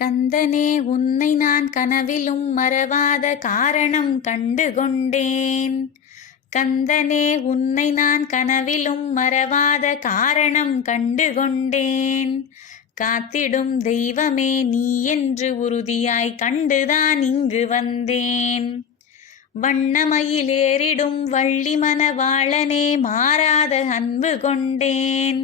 கந்தனே உன்னை நான் கனவிலும் மறவாத காரணம் கண்டு கொண்டேன். கந்தனே உன்னை நான் கனவிலும் மறவாத காரணம் கண்டு கொண்டேன். காத்திடும் தெய்வமே நீ என்று உறுதியாய் கண்டுதான் இங்கு வந்தேன். வண்ணமயிலேறிடும் வள்ளி மணவாளனே மாறாத அன்பு கொண்டேன்.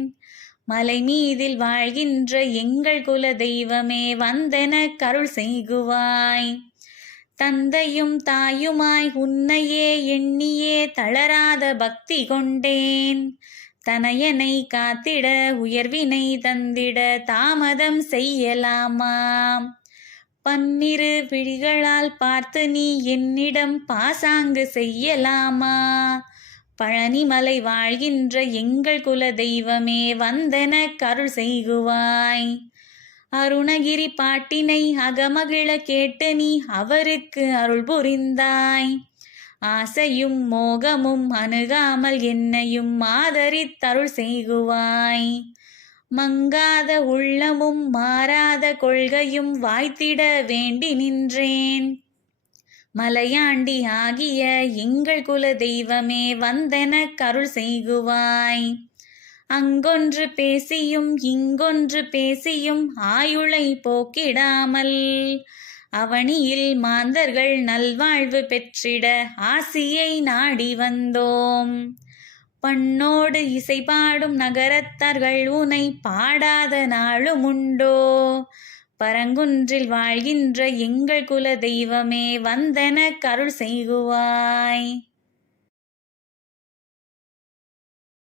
மலை மீதில் வாழ்கின்ற எங்கள் குல தெய்வமே வந்தென கருள் செய்குவாய். தந்தையும் தாயுமாய் உன்னையே எண்ணியே தளராத பக்தி கொண்டேன். தனையனை காத்திட உயர்வினை தந்திட தாமதம் செய்யலாமா? பன்னிரு விழிகளால் பார்த்து நீ என்னிடம் பாசாங்கு செய்யலாமா? பழனிமலை வாழ்கின்ற எங்கள் குல தெய்வமே வந்தென கருள் செய்குவாய். அருணகிரி பாட்டினை அகமகிழ கேட்டு நீ அவருக்கு அருள் புரிந்தாய். ஆசையும் மோகமும் அணுகாமல் என்னையும் ஆதரித்தருள் செய்குவாய். மங்காத உள்ளமும் மாறாத கொள்கையும் வாய்த்திட வேண்டி நின்றேன். மலையாண்டி ஆகிய எங்கள் குல தெய்வமே வந்தென கருள் செய்குவாய். அங்கொன்று பேசியும் இங்கொன்று பேசியும் ஆயுளை போக்கிடாமல் அவனியில் மாந்தர்கள் நல்வாழ்வு பெற்றிட ஆசியை நாடி வந்தோம். பண்ணோடு இசை பாடும் நகரத்தார்கள் உனை பாடாத நாளும் உண்டோ? பரங்குன்றில் வாழ்கின்ற எங்கள் குல தெய்வமே வந்தென கருள் செய்குவாய்.